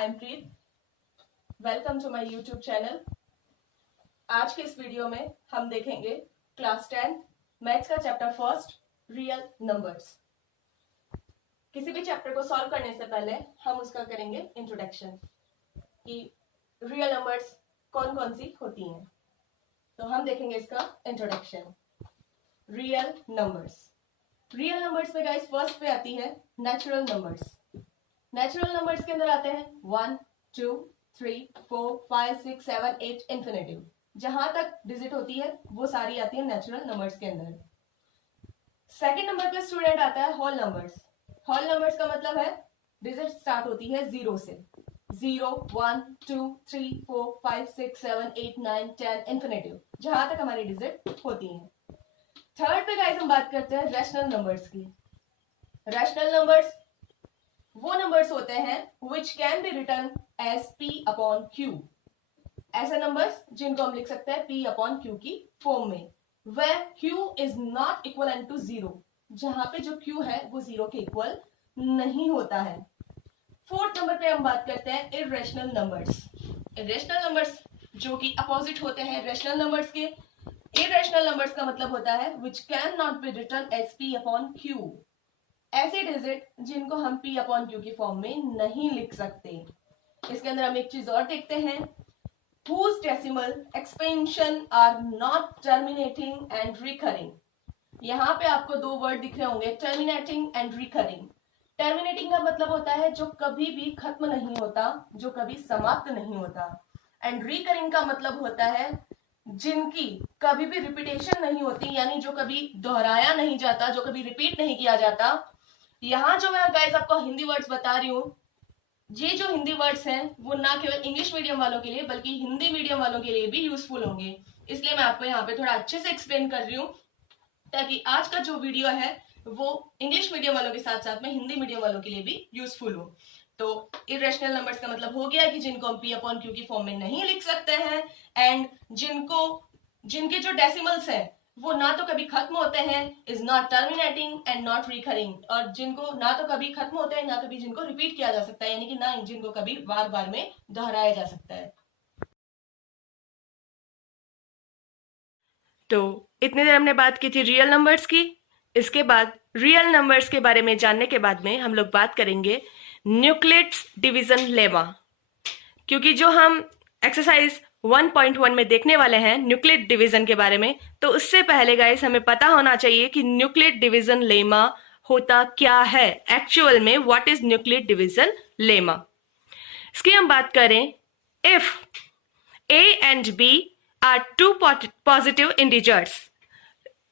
I am Preet. Welcome to my YouTube channel. आज के इस वीडियो में हम देखेंगे क्लास 10 मैथ्स का चैप्टर फर्स्ट, रियल नंबर्स। किसी भी चैप्टर को सॉल्व करने से पहले हम उसका करेंगे इंट्रोडक्शन कि रियल नंबर्स कौन कौन सी होती हैं। तो हम देखेंगे इसका इंट्रोडक्शन। रियल नंबर्स में गाइस फर्स्ट पे आती है नेचुरल नंबर्स। नेचुरल नंबर्स के अंदर आते हैं 1, 2, 3, 4, 5, 6, 7, 8 इन्फिनेटिव। जहां तक डिजिट होती है वो सारी आती है नेचुरल नंबर्स के अंदर। सेकंड नंबर पे स्टूडेंट आता है होल नंबर्स। होल नंबर्स का मतलब है डिजिट स्टार्ट होती है 0 से। 0, 1, 2, 3, 4, 5, 6, 7, 8, 9, 10 इन्फिनेटिव, जहां तक हमारी डिजिट होती है। थर्ड पे गाइस हम बात करते हैं रैशनल नंबर्स की। रैशनल नंबर्स वो नंबर्स होते हैं which can be written as p upon q। ऐसे नंबर्स जिनको हम लिख सकते हैं p upon q की फॉर्म में, where q is not equivalent to 0, जहां पे जो q है वो 0 के इक्वल नहीं होता है। फोर्थ नंबर पे हम बात करते हैं इर्रेशनल नंबर्स। इर्रेशनल नंबर्स जो कि अपोजिट होते हैं रैशनल नंबर्स के। इर्रेशनल नंबर्स का मतलब होता है which can not be written as p upon q, ऐसे डिजिट जिनको हम p अपॉन q की फॉर्म में नहीं लिख सकते। इसके अंदर हम एक चीज और देखते हैं, whose decimal expansion are not terminating and recurring। यहाँ पे आपको दो वर्ड दिख रहे होंगे, terminating and recurring। terminating का मतलब होता है जो कभी भी खत्म नहीं होता, जो कभी समाप्त नहीं होता। एंड recurring का मतलब होता है जिनकी कभी भी रिपीटेशन नहीं होती, यानी जो कभी दोहराया नहीं जाता, जो कभी रिपीट नहीं किया जाता। यहाँ जो मैं गाइस आपको हिंदी वर्ड्स बता रही हूँ, ये जो हिंदी वर्ड्स हैं वो ना केवल इंग्लिश मीडियम वालों के लिए बल्कि हिंदी मीडियम वालों के लिए भी यूजफुल होंगे। इसलिए मैं आपको यहाँ पे थोड़ा अच्छे से एक्सप्लेन कर रही हूँ ताकि आज का जो वीडियो है वो इंग्लिश मीडियम वालों के साथ साथ में हिंदी मीडियम वालों के लिए भी यूजफुल हो। तो इर्रेशनल नंबर्स का मतलब हो गया कि जिनको हम p अपॉन q की फॉर्म में नहीं लिख सकते हैं, एंड जिनके जो डेसिमल्स हैं वो ना तो कभी खत्म होते हैं, is not terminating and not recurring, और जिनको ना तो कभी खत्म होते हैं ना कभी जिनको रिपीट किया जा सकता है, यानी कि ना जिनको कभी बार बार में दोहराया जा सकता है। तो इतनी देर हमने बात की थी रियल नंबर्स की। इसके बाद रियल नंबर्स के बारे में जानने के बाद में हम लोग बात करेंगे न्यूक्लिड्स डिवीजन लेमा, क्योंकि जो हम एक्सरसाइज 1.1 में देखने वाले हैं न्यूक्लिड डिवीजन के बारे में, तो उससे पहले गाइस हमें पता होना चाहिए कि न्यूक्लिड डिवीजन लेमा होता क्या है एक्चुअल में। What is Euclid division lemma? इसकी हम बात करें, if a and b are two positive integers।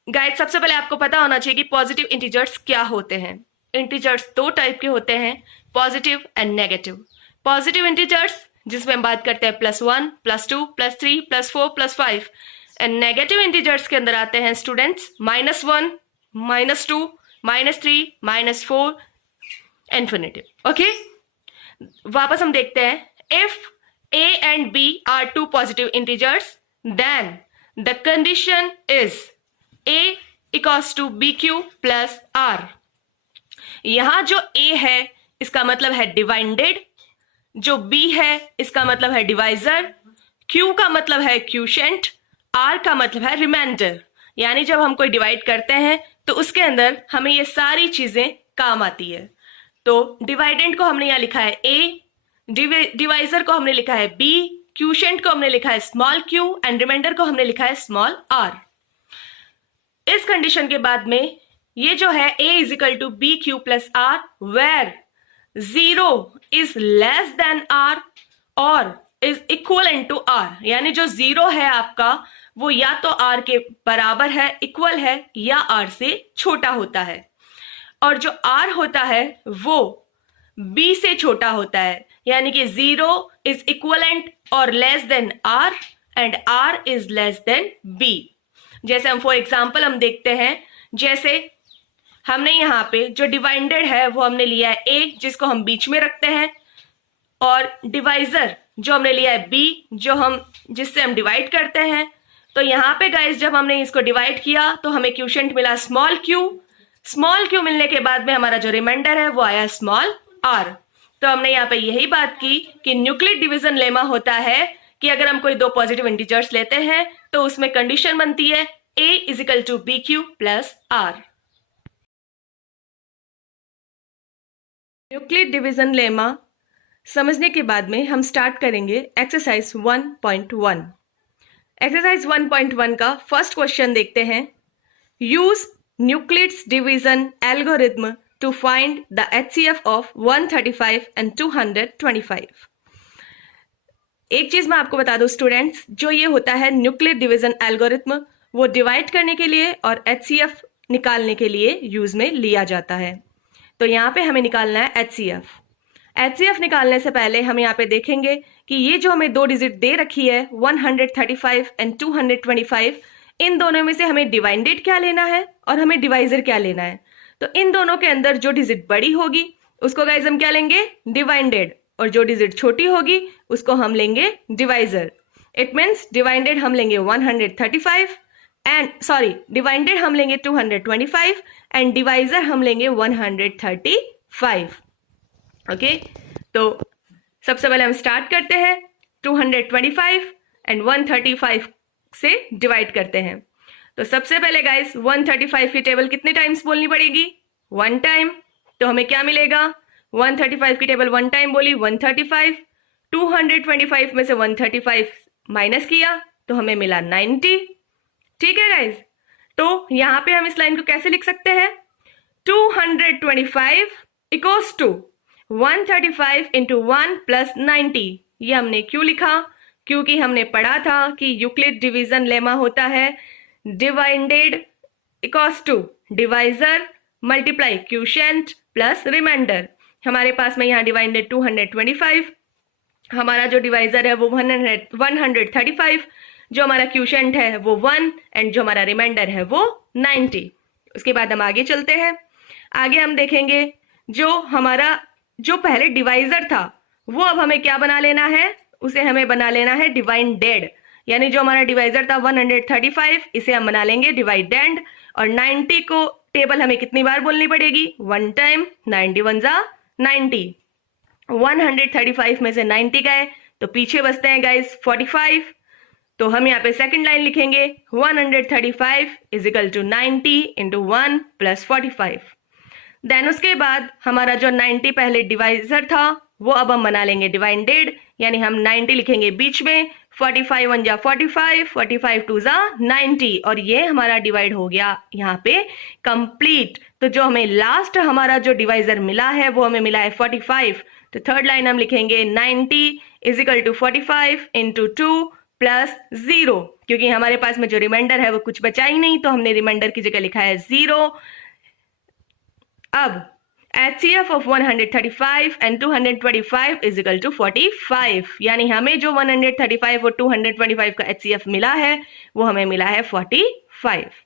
Guys सबसे पहले आपको पता होना चाहिए कि पॉजिटिव इंटीजर्स क्या होते हैं। इंटीजर्स दो टाइप के होते हैं, positive and negative. Positive integers जिसमें हम बात करते हैं +1, +2, +3, +4, +5, एंड नेगेटिव इंटीजर्स के अंदर आते हैं स्टूडेंट्स -1, -2, -3, -4 इन्फिनिटिव। ओके, वापस हम देखते हैं, if a and b are two positive integers then the condition is a equals to bq plus r। यहां जो a है इसका मतलब है डिवाइडेड, जो b है इसका मतलब है डिवाइजर, q का मतलब है क्यूशेंट, r का मतलब है रिमाइंडर। यानी जब हम कोई डिवाइड करते हैं तो उसके अंदर हमें ये सारी चीजें काम आती है। तो डिवाइडेंड को हमने यहां लिखा है a, डिवाइजर को हमने लिखा है b, क्यूशेंट को हमने लिखा है स्मॉल q, एंड रिमाइंडर को हमने लिखा है स्मॉल r। इस कंडीशन के बाद में ये जो है a is equal to B Q plus R, where 0 is less than r और इज इक्वल टू r, यानी जो 0 है आपका वो या तो r के बराबर है, इक्वल है, या r से छोटा होता है, और जो r होता है वो b से छोटा होता है, यानी कि 0 इज इक्वलेंट और less than r and r is less then b। जैसे हम फॉर एग्जाम्पल हम देखते हैं, जैसे हमने यहाँ पे जो डिवाइडेड है वो हमने लिया है a जिसको हम बीच में रखते हैं, और डिवाइजर जो हमने लिया है b जिससे हम डिवाइड करते हैं। तो यहाँ पे गाइस जब हमने इसको डिवाइड किया तो हमें क्यूशेंट मिला स्मॉल q मिलने के बाद में हमारा जो रिमाइंडर है वो आया स्मॉल r। तो हमने यहाँ पे यही बात की कि न्यूक्लिड डिवीजन लेमा होता है कि अगर हम कोई दो पॉजिटिव इंटीजर्स लेते हैं तो उसमें कंडीशन बनती है a is equal to B Q plus r. Euclid division lemma समझने के बाद में हम स्टार्ट करेंगे एक्सरसाइज 1.1। एक्सरसाइज 1.1 का फर्स्ट क्वेश्चन देखते हैं। Use Euclid's division algorithm to find the HCF of 135 and 225। एक चीज मैं आपको बता दूं स्टूडेंट्स, जो ये होता है न्यूक्लिड डिवीजन एल्गोरिथम, वो डिवाइड करने के लिए और HCF निकालने के लिए यूज में लिया जाता है। तो यहाँ पे हमें निकालना है HCF। HCF निकालने से पहले हम यहाँ पे देखेंगे कि ये जो हमें दो डिजिट दे रखी है 135 एंड 225, इन दोनों में से हमें डिवाइडेड क्या लेना है और हमें डिवाइजर क्या लेना है। तो इन दोनों के अंदर जो डिजिट बड़ी होगी उसको गाइस हम क्या लेंगे, डिवाइडेड, और जो डिजिट छोटी होगी उसको हम लेंगे डिवाइजर। इट मीन्स डिवाइडेड हम लेंगे 135 एंड डिवाइडेड हम लेंगे 225 एंड डिवाइजर हम लेंगे 135। ओके, तो सबसे पहले हम स्टार्ट करते हैं 225 एंड 135 से डिवाइड करते हैं। तो सबसे पहले गाइस 135 की टेबल कितने टाइम्स बोलनी पड़ेगी, 1 टाइम। तो हमें क्या मिलेगा, 135 की टेबल 1 टाइम बोली 135, 225 में से 135 माइनस किया तो हमें मिला 90। ठीक है गाइस, तो यहां पे हम इस लाइन को कैसे लिख सकते हैं, 225 इक्वल्स टू 135 इंटू 1 प्लस 90। ये हमने क्यों लिखा, क्योंकि हमने पढ़ा था कि यूक्लिड डिवीजन लेमा होता है divided equals to divisor multiply quotient plus remainder. हमारे पास में यहाँ डिवाइडेड 225, हमारा जो डिवाइजर है वो 135, जो हमारा क्यूशेंट है वो 1 एंड जो हमारा रिमाइंडर है वो 90। उसके बाद हम आगे चलते हैं। आगे हम देखेंगे जो हमारा जो पहले डिवाइजर था वो अब हमें क्या बना लेना है, उसे हमें बना लेना है डिवाइडेड। यानी जो हमारा डिवाइजर था 135, इसे हम बना लेंगे डिवाइडेड। और 90 को टेबल हमें कितनी बार बोलनी पड़ेगी, 1 टाइम। 91 जा 90, 135 में से 90 गए तो पीछे बचते हैं गाइस 45। तो हम यहाँ पे सेकंड लाइन लिखेंगे 135 is equal to 90 into 1 plus 45। Then उसके बाद हमारा जो 90 पहले डिवाइजर था वो अब हम बना लेंगे डिवाइडेड, यानी हम 90 लिखेंगे बीच में, 45 1 जा 45, 45 2 जा 90, और ये हमारा डिवाइड हो गया यहाँ पे कंप्लीट। तो जो हमें लास्ट हमारा जो डिवाइजर मिला है वो हमें मिला है 45। तो थर्ड लाइन हम लिखेंगे 90 is equal to 45 into 2 plus 0, क्योंकि हमारे पास में जो रिमाइंडर है वो कुछ बचा ही नहीं, तो हमने रिमाइंडर की जगह लिखा है 0। अब HCF of 135 and 225 is equal to 45, यानी हमें जो 135 और 225 का HCF मिला है वो हमें मिला है 45।